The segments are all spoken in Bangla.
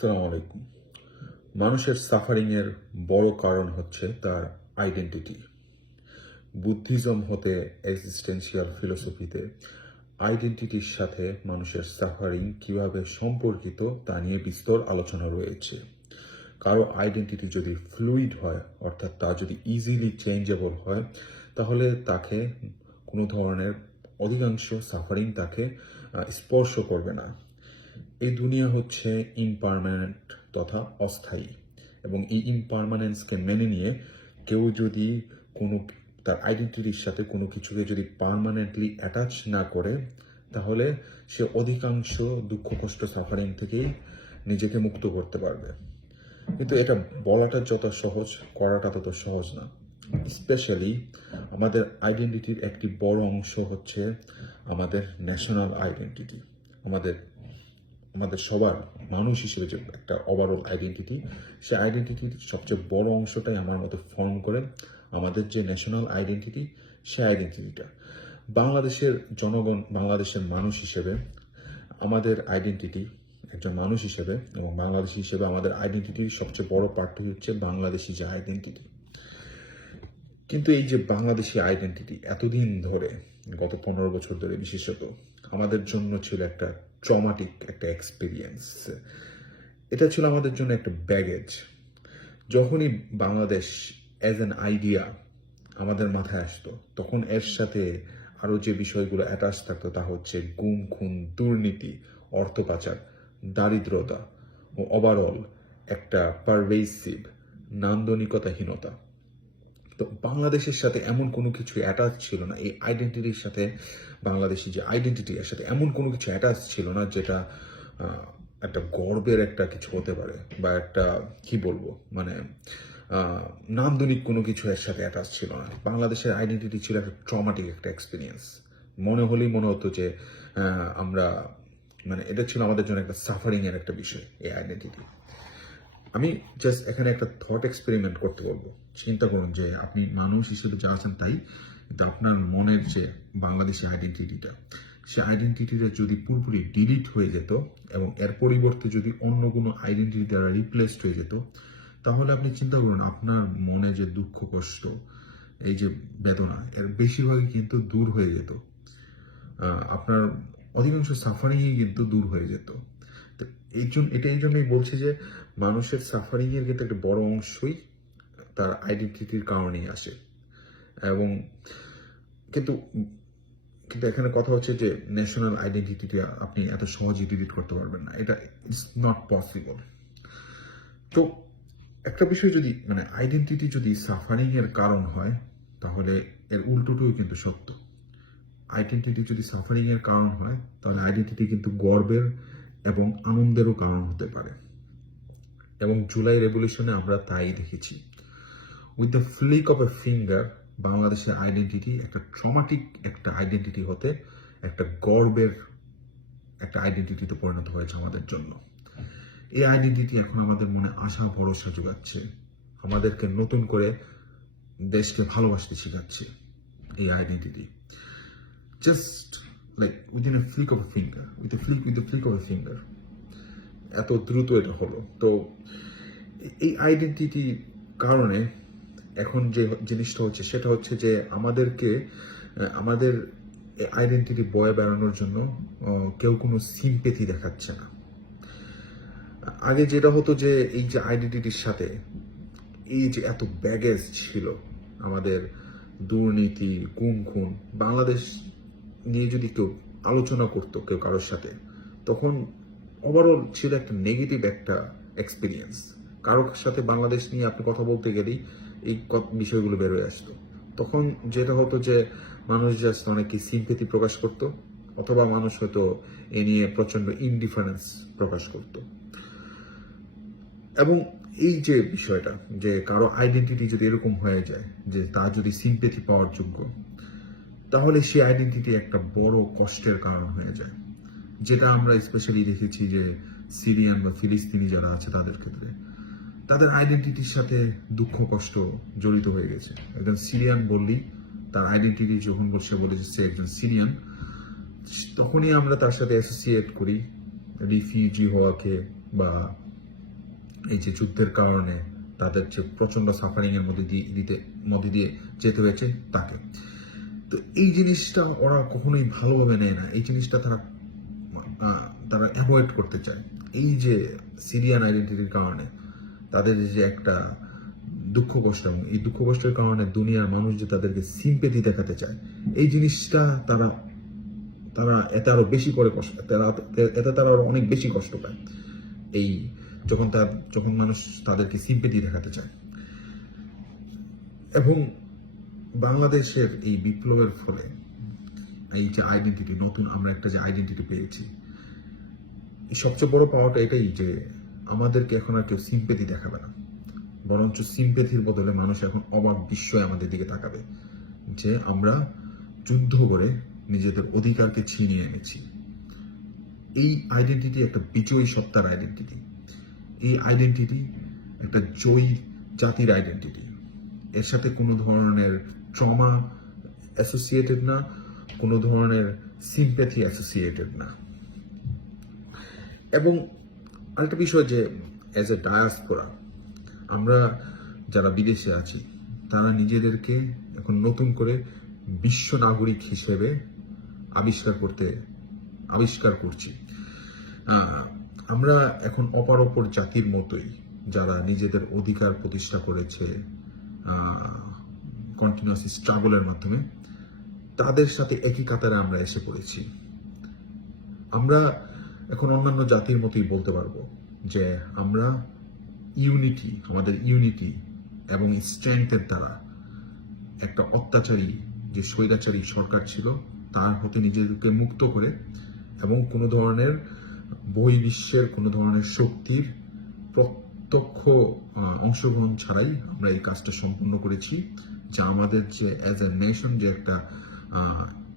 আসসালামু আলাইকুম। মানুষের সাফারিংয়ের বড় কারণ হচ্ছে তার আইডেন্টিটি। বুদ্ধিজম হতে এক্সিস্টেন্সিয়াল ফিলোসফিতে আইডেন্টিটির সাথে মানুষের সাফারিং কিভাবে সম্পর্কিত তা নিয়ে বিস্তর আলোচনা রয়েছে। কারো আইডেন্টিটি যদি ফ্লুইড হয়, অর্থাৎ তা যদি ইজিলি চেঞ্জেবল হয়, তাহলে তাকে কোনো ধরনের অধিকাংশ সাফারিং তাকে স্পর্শ করবে না। এই দুনিয়া হচ্ছে ইমপারমানেন্ট তথা অস্থায়ী, এবং এই ইমপারমানেন্সকে মেনে নিয়ে কেউ যদি কোনো তার আইডেন্টিটির সাথে কোনো কিছুকে যদি পার্মানেন্টলি অ্যাটাচ না করে, তাহলে সে অধিকাংশ দুঃখ কষ্ট সাফারিং থেকেই নিজেকে মুক্ত করতে পারবে। কিন্তু এটা বলাটা যত সহজ, করাটা তত সহজ না। স্পেশালি আমাদের আইডেন্টিটির একটি বড় অংশ হচ্ছে আমাদের ন্যাশনাল আইডেন্টিটি। আমাদের আমাদের সবার মানুষ হিসেবে যে একটা ওভারঅল আইডেন্টিটি, সেই আইডেন্টিটির সবচেয়ে বড় অংশটাই আমার মতে ফর্ম করে আমাদের যে ন্যাশনাল আইডেন্টিটি, সেই আইডেন্টিটিটা। বাংলাদেশের জনগণ, বাংলাদেশের মানুষ হিসেবে আমাদের আইডেন্টিটি, একজন মানুষ হিসেবে এবং বাংলাদেশি হিসেবে আমাদের আইডেন্টিটির সবচেয়ে বড় পার্টটি হচ্ছে বাংলাদেশি যে আইডেন্টিটি। কিন্তু এই যে বাংলাদেশি আইডেন্টিটি এতদিন ধরে, গত 15 বছর ধরে বিশেষত, আমাদের জন্য ছিল একটা ট্রমাটিক একটা এক্সপিরিয়েন্স। এটা ছিল আমাদের জন্য একটা ব্যাগেজ। যখনই বাংলাদেশ অ্যাজ অ্যান আইডিয়া আমাদের মাথায় আসতো, তখন এর সাথে আরও যে বিষয়গুলো অ্যাটাচ থাকতো তা হচ্ছে গুম খুন, দুর্নীতি, অর্থ পাচার, দারিদ্রতা ও ওভারঅল একটা পারভেসিভ নান্দনিকতাহীনতা। তো বাংলাদেশের সাথে এমন কোনো কিছু অ্যাটাচ ছিল না, এই আইডেন্টিটির সাথে, বাংলাদেশি যে আইডেন্টিটি, এর সাথে এমন কোনো কিছু অ্যাটাচ ছিল না যেটা একটা গর্বের একটা কিছু হতে পারে, বা একটা কি বলবো, মানে নান্দনিক কোনো কিছু এর সাথে অ্যাটাচ ছিল না। বাংলাদেশের আইডেন্টিটি ছিল একটা ট্রমাটিক একটা এক্সপিরিয়েন্স। মনে হলেই মনে হতো যে আমরা, মানে এটা ছিল আমাদের জন্য একটা সাফারিং এর একটা বিষয়, এই আইডেন্টিটি। আমি জাস্ট এখানে একটা থট এক্সপেরিমেন্ট করতে বলবো। চিন্তা করুন যে আপনি মানুষ হিসেবে যা আছেন তাই, কিন্তু আপনার মনের যে বাংলাদেশি আইডেন্টিটিটা, সেই আইডেন্টিটিটা যদি পুরোপুরি ডিলিট হয়ে যেত এবং এর পরিবর্তে যদি অন্য কোনো আইডেন্টিটি দ্বারা রিপ্লেসড হয়ে যেত, তাহলে আপনি চিন্তা করুন আপনার মনে যে দুঃখ কষ্ট, এই যে বেদনা, এর বেশিরভাগই কিন্তু দূর হয়ে যেত। আপনার অধিকাংশ সাফারিংই কিন্তু দূর হয়ে যেত। তো এই জন্যই বলছি যে মানুষের সাফারিং এর কিন্তু একটা বড় অংশই তার আইডেন্টিটির কারণেই আসে। এবং কিন্তু কিন্তু এখানে কথা হচ্ছে যে ন্যাশনাল আইডেন্টিটিটা আপনি এত সহজে ডিলিট করতে পারবেন না, এটা ইটস নট পসিবল। তো একটা বিষয়, যদি মানে আইডেন্টিটি যদি সাফারিং এর কারণ হয়, তাহলে এর উল্টোটাও কিন্তু সত্য। আইডেন্টিটি যদি সাফারিং এর কারণ হয়, তাহলে আইডেন্টিটি কিন্তু গর্বের এবং আনন্দেরও কারণ হতে পারে। এবং জুলাই রেভলিউশনে আমরা তাই দেখেছি। With the Flick of A finger বাংলাদেশের আইডেন্টিটি একটা ট্রমাটিক একটা আইডেন্টিটি হতে একটা গর্বের একটা আইডেন্টিটিতে পরিণত হয়েছে আমাদের জন্য। এই আইডেন্টিটি এখন আমাদের মনে আশা ভরসা যোগাচ্ছে, আমাদেরকে নতুন করে দেশকে ভালোবাসতে শেখাচ্ছে। এই identity just like within a Flick of A finger, with the Flick of A finger এত দ্রুত এটা হলো। তো এই আইডেন্টিটির কারণে এখন যে জিনিসটা হচ্ছে সেটা হচ্ছে যে আমাদেরকে আমাদের আইডেন্টিটি বয়ে বেড়ানোর জন্য কেউ কোনো সিম্পেথি দেখাচ্ছে না। আগে যেটা হতো যে এই যে আইডেন্টিটির সাথে এই যে এত ব্যাগেজ ছিল, আমাদের দুর্নীতি, গুম খুন, বাংলাদেশ নিয়ে যদি কেউ আলোচনা করতো কেউ কারোর সাথে, তখন ওভারঅল ছিল একটা নেগেটিভ একটা এক্সপিরিয়েন্স। কারোর সাথে বাংলাদেশ নিয়ে আপনি কথা বলতে গেলেই এই বিষয়গুলো বেরোয় আসতো। তখন যেটা হতো যে মানুষ জাস্ট অনেকে সিম্পেথি প্রকাশ করতো, অথবা মানুষ হয়তো এ নিয়ে প্রচন্ড ইনডিফারেন্স প্রকাশ করতো। এবং এই যে বিষয়টা, যে কারো আইডেন্টিটি যদি এরকম হয়ে যায় যে তা যদি সিম্পেথি পাওয়ার যোগ্য, তাহলে সেই আইডেন্টিটি একটা বড় কষ্টের কারণ হয়ে যায়, যেটা আমরা স্পেশালি দেখেছি যে সিরিয়ান বা ফিলিস্তিনি যারা আছে তাদের ক্ষেত্রে, তাদের আইডেন্টিটির সাথে দুঃখ কষ্ট জড়িত হয়ে গেছে। একজন সিরিয়ান বললেই তার আইডেন্টিটি যখন সে বলে যে সে একজন সিরিয়ান, তখনই আমরা তার সাথে অ্যাসোসিয়েট করি রিফিউজি হওয়াকে, বা এই যে যুদ্ধের কারণে তাদের যে প্রচন্ড সাফারিং এর মধ্যে দিয়ে যেতে হয়েছে তাকে। তো এই জিনিসটা ওরা কখনোই ভালোভাবে নেয় না, এই জিনিসটা তারা অ্যাভয়েড করতে চায়। এই যে সিরিয়ান আইডেন্টিটির কারণে তাদের যে একটা দুঃখ কষ্ট, এবং এই দুঃখ কষ্টের কারণে দুনিয়ার মানুষ যে তাদেরকে সিম্পেথি দেখাতে চায়, এই জিনিসটা তারা তারা এতে আরো বেশি করে কষ্ট, এতে তারা আরো অনেক বেশি কষ্ট পায় এই যখন মানুষ তাদেরকে সিম্পেথি দেখাতে চায়। এবং বাংলাদেশের এই বিপ্লবের ফলে এই যে আইডেন্টিটি, নতুন আমরা একটা যে আইডেন্টিটি পেয়েছি, এই সবচেয়ে বড় পাওয়াটা এটাই যে আমাদেরকে এখন আর কেউ সিম্পেথি দেখাবে না, বরঞ্চ সিম্পেথির বদলে মানুষ এখন অবাক বিস্ময়ে আমাদের দিকে তাকাবে যে আমরা যুদ্ধ করে নিজেদের অধিকারকে ছিনিয়ে এনেছি। এই আইডেন্টিটি একটা বিজয়ী সত্তার আইডেন্টিটি, এই আইডেন্টিটি একটা জয়ী জাতির আইডেন্টিটি। এর সাথে কোনো ধরনের ট্রমা অ্যাসোসিয়েটেড না, কোনো ধরনের সিম্প্যাথি অ্যাসোসিয়েটেড না। এবং আরেকটা বিষয় যে অ্যাজ এ ডায়াসপোরা আমরা যারা বিদেশে আছি তারা নিজেদেরকে এখন নতুন করে বিশ্ব নাগরিক হিসেবে আবিষ্কার করছি। আমরা এখন অপর জাতির মতোই যারা নিজেদের অধিকার প্রতিষ্ঠা করেছে কন্টিনিউয়াস স্ট্রাগলের মাধ্যমে, তাদের সাথে একই কাতারে আমরা এসে পড়েছি। আমরা এখন অন্যান্য জাতির মতোই বলতে পারবো যে আমরা আমাদের ইউনিটি এবং স্ট্রেংথের দ্বারা একটা অত্যাচারী যে স্বৈরাচারী সরকার ছিল তার হতে নিজেদেরকে মুক্ত করে এবং কোনো ধরনের বহির্বিশ্বের কোনো ধরনের শক্তির প্রত্যক্ষ অংশগ্রহণ ছাড়াই আমরা এই কাজটা সম্পূর্ণ করেছি, যা আমাদের যে অ্যাজ এ নেশন যে একটা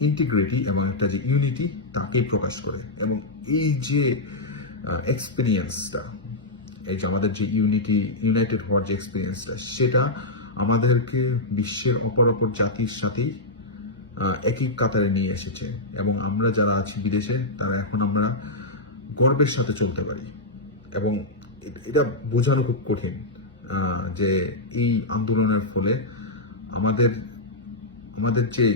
ইন্টিগ্রিটি এবং একটা যে ইউনিটি তাকেই প্রকাশ করে। এবং এই যে এক্সপিরিয়েন্সটা, এই যে আমাদের যে ইউনাইটেড হওয়ার যে এক্সপিরিয়েন্সটা, সেটা আমাদেরকে বিশ্বের অপর জাতির সাথেই একই কাতারে নিয়ে এসেছে। এবং আমরা যারা আছি বিদেশে তারা এখন আমরা গর্বের সাথে চলতে পারি। এবং এটা বোঝানো খুব কঠিন যে এই আন্দোলনের ফলে আমাদের যে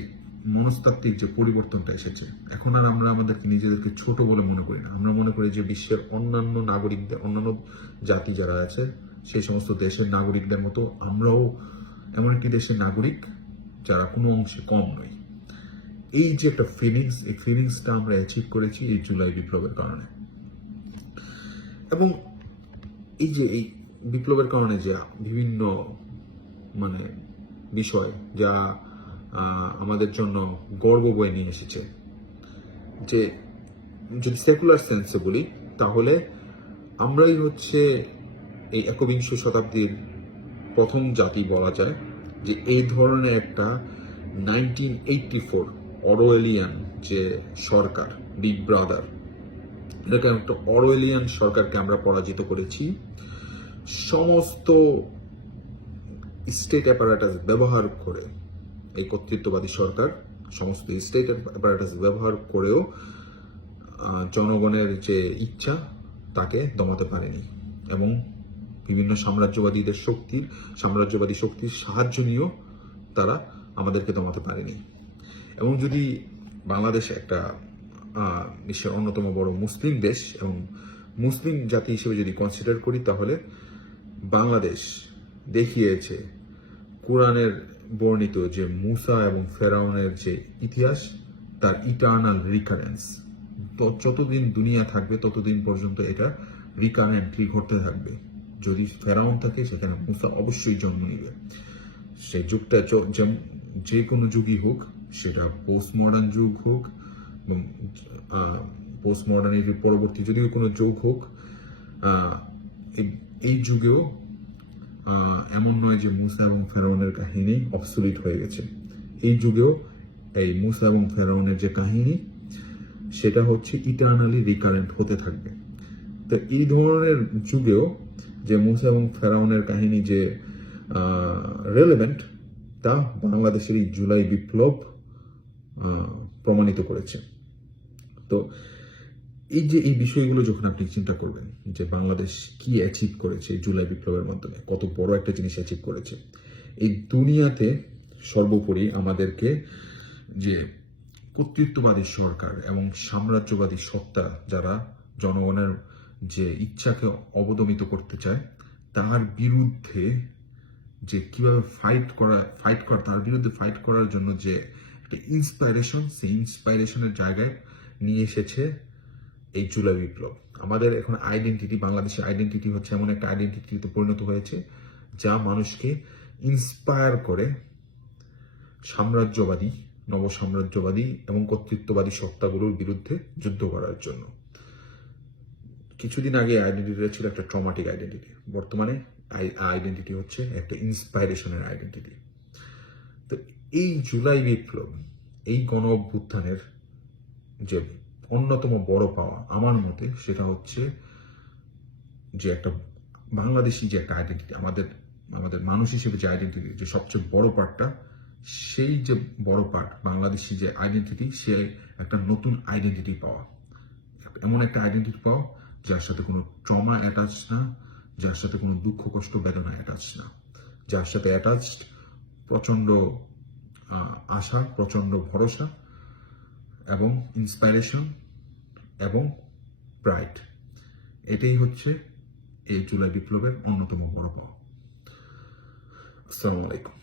মনস্তাত্ত্বিক যে পরিবর্তনটা এসেছে, এখন আর আমরা আমাদেরকে নিজেদেরকে ছোট বলে মনে করি না। আমরা মনে করি যে বিশ্বের অন্যান্য জাতি যারা আছে সেই সমস্ত দেশের নাগরিকদের মতো আমরাও এমন একটি দেশের নাগরিক যারা কোনো অংশে কম নয়। এই যে একটা এই ফিলিংসটা আমরা অ্যাচিভ করেছি এই জুলাই বিপ্লবের কারণে। এবং এই যে এই বিপ্লবের কারণে যে বিভিন্ন বিষয় যা আমাদের জন্য গর্ব বয়ে নিয়ে এসেছে, যে যদি সেকুলার সেন্সে বলি তাহলে আমরাই হচ্ছে এই একবিংশ শতাব্দীর প্রথম জাতি বলা যায় যে এই ধরনের একটা 1984 অরওয়েলিয়ান যে সরকার, বিগ ব্রাদার, এরকম একটা অরওয়েলিয়ান সরকারকে আমরা পরাজিত করেছি। সমস্ত স্টেট অ্যাপারেটাস ব্যবহার করে এই কর্তৃত্ববাদী সরকার সমস্ত স্টেট অ্যাপারেটাস ব্যবহার করেও জনগণের যে ইচ্ছা তাকে দমাতে পারেনি, এবং বিভিন্ন সাম্রাজ্যবাদী শক্তির সাহায্য নিয়েও তারা আমাদেরকে দমাতে পারেনি। এবং যদি বাংলাদেশ একটা বিশ্বের অন্যতম বড় মুসলিম দেশ এবং মুসলিম জাতি হিসেবে যদি কনসিডার করি, তাহলে বাংলাদেশ দেখিয়েছে কোরআনের বর্ণিত যে মুসা এবং ফেরাউনের যে ইতিহাস, তার ইটার্নাল রিকারেন্স। যতদিন দুনিয়া থাকবে ততদিন পর্যন্ত এটা রিকারেন্টলি ঘটতে থাকবে। যদি ফেরাউন থাকে সেখানে মুসা অবশ্যই জন্ম নিবে। সেই যুগটা যে কোনো যুগই হোক, সেটা পোস্ট মডার্ন যুগ হোক এবং পোস্ট মডার্নিটির পরবর্তী যদিও কোনো যুগ হোক, এই যুগেও এমন নয় যে মুসা এবং ফেরাউনের কাহিনী অবসলিট হয়ে গেছে। এই যুগেও এই মুসা এবং ফেরাউনের যে কাহিনী সেটা হচ্ছে ইটার্নালি রিকারেন্ট হতে থাকবে। তো এই ধরনের যুগেও যে মুসা এবং ফেরাউনের কাহিনী যে রেলেভেন্ট, তা বাংলাদেশের এই জুলাই বিপ্লব প্রমাণিত করেছে। তো এই যে এই বিষয়গুলো যখন আপনি চিন্তা করবেন যে বাংলাদেশ কি অ্যাচিভ করেছে এই জুলাই বিপ্লবের মাধ্যমে, কত বড় একটা জিনিস অ্যাচিভ করেছে, এই দুনিয়াতে সর্বোপরি আমাদেরকে যে কর্তৃত্ববাদী সরকার এবং সাম্রাজ্যবাদী সত্তা যারা জনগণের যে ইচ্ছাকে অবদমিত করতে চায় তার বিরুদ্ধে যে কিভাবে ফাইট করা তার বিরুদ্ধে ফাইট করার জন্য যে একটা ইন্সপাইরেশন, সেই ইন্সপাইরেশনের জায়গায় নিয়ে এসেছে এই জুলাই বিপ্লব। আমাদের এখন আইডেন্টিটি, বাংলাদেশের আইডেন্টিটি হচ্ছে এমন একটা আইডেন্টিটিতে পরিণত হয়েছে যা মানুষকে ইন্সপায়ার করে সাম্রাজ্যবাদী, নবসাম্রাজ্যবাদী এবং কর্তৃত্ববাদী সত্তাগুলোর বিরুদ্ধে যুদ্ধ করার জন্য। কিছুদিন আগে আইডেন্টিটিটা ছিল একটা ট্রমাটিক আইডেন্টিটি, বর্তমানে আইডেন্টিটি হচ্ছে একটা ইন্সপাইরেশনের আইডেন্টিটি। তো এই জুলাই বিপ্লব, এই গণ অভ্যুত্থানের যে অন্যতম বড় পাওয়া আমার মতে সেটা হচ্ছে যে একটা বাংলাদেশি যে একটা আইডেন্টিটি, আমাদের আমাদের মানুষ হিসেবে যে আইডেন্টিটি, যে সবচেয়ে বড় পার্টটা, সেই যে বড় পার্ট বাংলাদেশি যে আইডেন্টিটি, সে একটা নতুন আইডেন্টিটি পাওয়া, এমন একটা আইডেন্টিটি পাওয়া যার সাথে কোনো ট্রমা অ্যাটাচ না, যার সাথে কোনো দুঃখ কষ্ট বেদনা অ্যাটাচ না, যার সাথে অ্যাটাচড প্রচন্ড আশা, প্রচন্ড ভরসা এবং ইন্সপাইরেশন এবং প্রাইড। এটাই হচ্ছে এই জুলাই বিপ্লবের অন্যতম বড় পাওয়া। আসসালামু আলাইকুম।